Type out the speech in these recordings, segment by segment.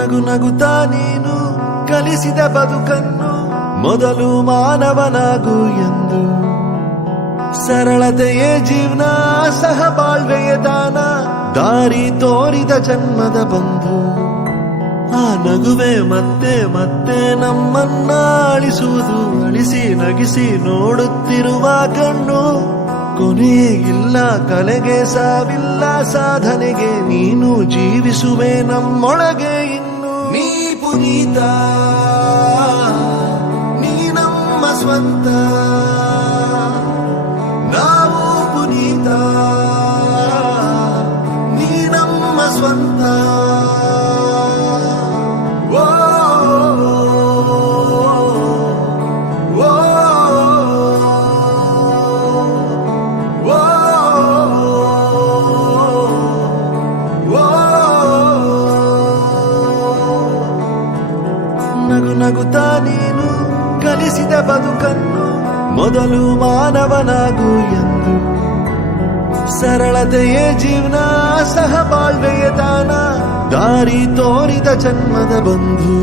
ನಗು ನಗುತ್ತಾ ನೀನು ಕಲಿಸಿದ ಬದುಕನ್ನು ಮೊದಲು ಮಾನವನಾಗು ಎಂದು. ಸರಳತೆಯೇ ಜೀವನ, ಸಹಬಾಳ್ವೆಯ ದಾನ, ದಾರಿ ತೋರಿದ ಜನ್ಮದ ಬಂಧು. ಆ ನಗುವೆ ಮತ್ತೆ ಮತ್ತೆ ನಮ್ಮನ್ನ ಅಳಿಸುವುದು, ಅಳಿಸಿ ನಗಿಸಿ ನೋಡುತ್ತಿರುವ ಕಣ್ಣು. ಕೊನೆಯೇ ಇಲ್ಲ ಕಲೆಗೆ, ಸಾವಿಲ್ಲ ಸಾಧನೆಗೆ, ನೀನು ಜೀವಿಸುವೆ ನಮ್ಮೊಳಗೆ ಇನ್ನು. ನೀ ಪುನೀತ, ನೀ ನಮ್ಮ ಸ್ವಂತ, ನಾವು ಪುನೀತ, ನೀ ನಮ್ಮ ಸ್ವಂತ. ನಗು ನಗುತ್ತಾ ನೀನು ಕಲಿಸಿದ ಬದುಕನ್ನು ಮೊದಲು ಮಾನವನಾಗು ಎಂದು. ಸರಳತೆಯೇ ಜೀವನ, ಸಹಬಾಳ್ವೆಯ ದಾನ, ದಾರಿ ತೋರಿದ ಜನ್ಮದ ಬಂಧು.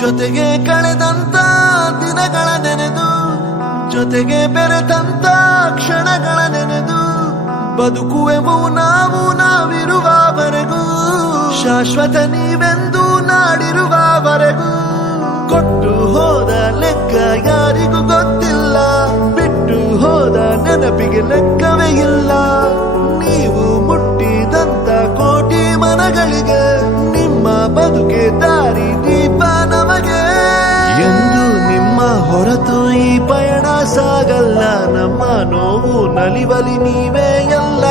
ಜೊತೆಗೆ ಕಳೆದಂತ ದಿನಗಳ ನೆನೆದು, ಜೊತೆಗೆ ಬೆರೆತಂತ ಕ್ಷಣಗಳ ನೆನೆದು, ಬದುಕುವೆವು ನಾವು ನಾವಿರುವವರೆಗೂ, ಶಾಶ್ವತ ನೀವೆಂದು ನಾಡಿರುವವರೆಗೂ. ಕೊಟ್ಟು ಹೋದ ಲೆಕ್ಕ ಯಾರಿಗೂ ಗೊತ್ತಿಲ್ಲ, ಬಿಟ್ಟು ಹೋದ ನೆನಪಿಗೆ ಲೆಕ್ಕವೇ ಇಲ್ಲ. ನೀವು ಮುಟ್ಟಿದಂತ ಕೋಟಿ ಮನಗಳಿಗೆ ನಿಮ್ಮ ಬದುಕೆ ದಾರಿ ದೀಪ ನಮಗೆ ಎಂದು. ನಿಮ್ಮ ಹೊರತು ಈ ಪಯಣ ಸಾಗಲ್ಲ, ನಮ್ಮ ನೋವು ನಲಿವಲಿ ನೀವೇ ಎಲ್ಲ.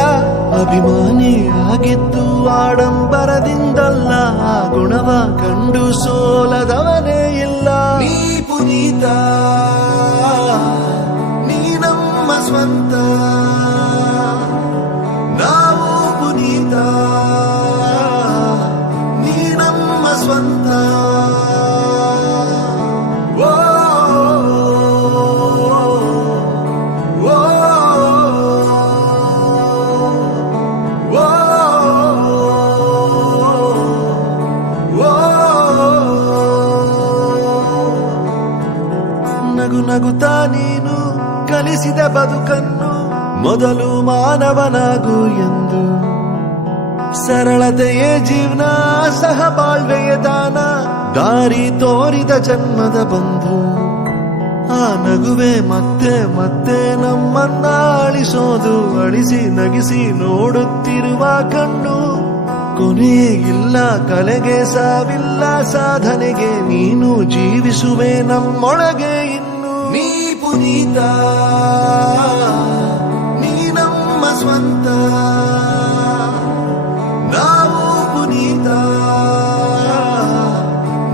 ಅಭಿಮಾನಿ ಆಗಿದ್ದು ಆಡಂಬರದಿಂದಲ್ಲ, ಆ ಗುಣವ ಕಂಡು ಸೋಲದವನೇ ಇಲ್ಲ. ನೀ ಪುನೀತ, ನೀ ನಮ್ಮ ಸ್ವಂತ, ನಾವು ಪುನೀತ, ನೀ ನಮ್ಮ ಸ್ವಂತ. ನಗು ನಗುತ್ತಾ ನೀನು ಕಲಿಸಿದ ಬದುಕನ್ನು ಮೊದಲು ಮಾನವನಾಗು ಎಂದು. ಸರಳತೆಯೇ ಜೀವನ, ಸಹಬಾಳ್ವೆಯ ದಾನ, ದಾರಿ ತೋರಿದ ಜನ್ಮದ ಬಂಧು. ಆ ನಗುವೆ ಮತ್ತೆ ಮತ್ತೆ ನಮ್ಮನ್ನ ಅಳಿಸೋದು, ಅಳಿಸಿ ನಗಿಸಿ ನೋಡುತ್ತಿರುವ ಕಣ್ಣು. ಕೊನೆಯೇ ಇಲ್ಲ ಕಲೆಗೆ, ಸಾವಿಲ್ಲ ಸಾಧನೆಗೆ, ನೀನು ಜೀವಿಸುವೆ ನಮ್ಮೊಳಗೆ ಇನ್ನು. ನೀ ಪುನೀತ, ನೀ ನಮ್ಮ ಸ್ವಂತ, ನಾವು ಪುನೀತ,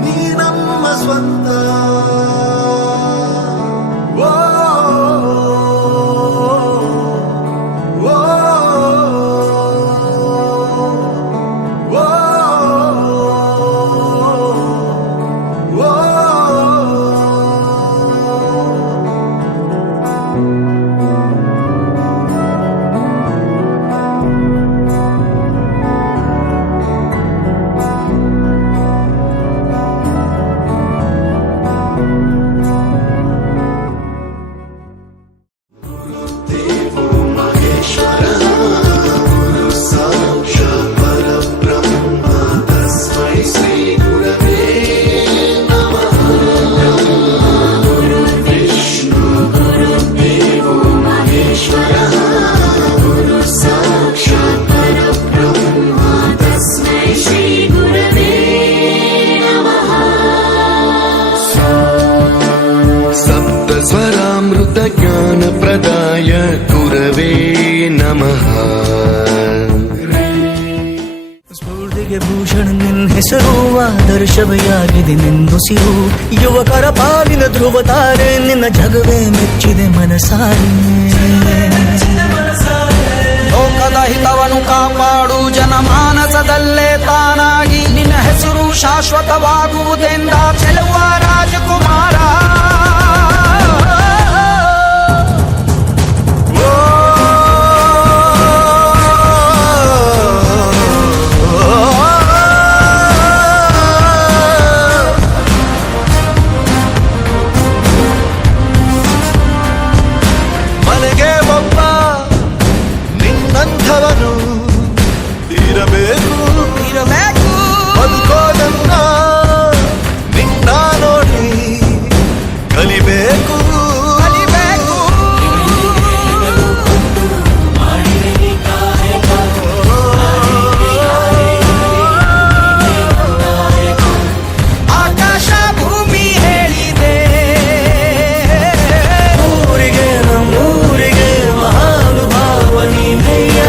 ನೀ ನಮ್ಮ ಸ್ವಂತ. ಸಮಸ್ತ ಜ್ಞಾನ ಪ್ರದಾಯ ಗುರವೇ ನಮಃ. ಸ್ಫೂರ್ತಿಗೆ ಭೂಷಣ ನಿನ್ನ ಹೆಸರು, ಆದರ್ಶವಯಾಗಿದೆ ನಿನ್ನುಸಿರು. ಯುವಕರ ಪಾಲಿನ ಧ್ರುವ ತಾರೆ, ನಿನ್ನ ಜಗವೇ ಮೆಚ್ಚಿದೆ ಮನಸಾರೆ. ಲೋಕದ ಹಿತವನ್ನು ಕಾಪಾಡು ಜನಮಾನಸದಲ್ಲೇ ತಾನಾಗಿ, ನಿನ್ನ ಹೆಸರು ಶಾಶ್ವತವಾಗುವುದೆಂದ ಚೆಲುವ ರಾಜಕುಮಾರ. ಮನೆಗೆ ಒಬ್ಬ ನಿನ್ನಂಥವನು ಇರಬೇಕು, ಬದುಕೋದನ್ನ ನಿನ್ನ ನೋಡಿ ಕಲಿಬೇಕು. ಆಕಾಶ ಭೂಮಿ ಹೇಳಿದೆ, ಊರಿಗೆ ನಮ್ಮೂರಿಗೆ ಮಹಾನುಭಾವ ನೀನಯ್ಯ.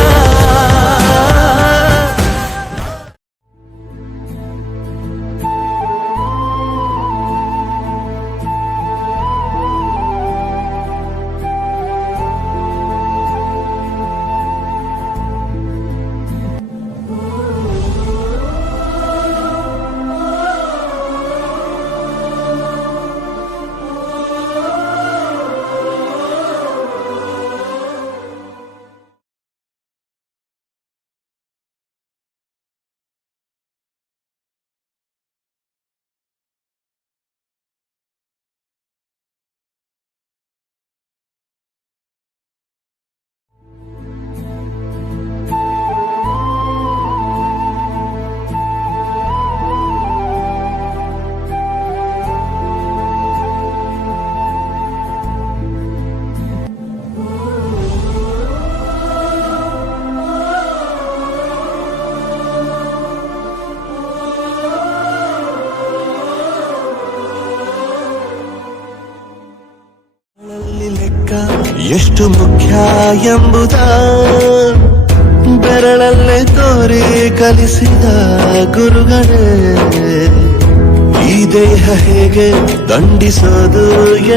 ಎಷ್ಟು ಮುಖ್ಯ ಎಂಬುದ ಬೆರಳಲ್ಲೇ ತೋರಿ ಕಲಿಸಿದ ಗುರುಗಳೇ. ಈ ದೇಹ ಹೇಗೆ ದಂಡಿಸೋದು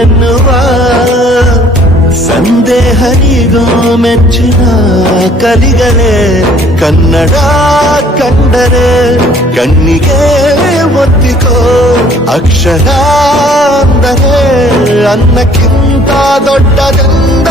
ಎನ್ನುವ ಸಂದೇಹನಿಗೋ ಮೆಚ್ಚಿನ ಕಲಿಗಳೇ. ಕನ್ನಡ ಕಂಡರೆ ಕಣ್ಣಿಗೆ ಒತ್ತಿಕೋ, ಅಕ್ಷರ ಅಂದರೆ ಅನ್ನಕ್ಕಿಂತ ದೊಡ್ಡದೆಂದ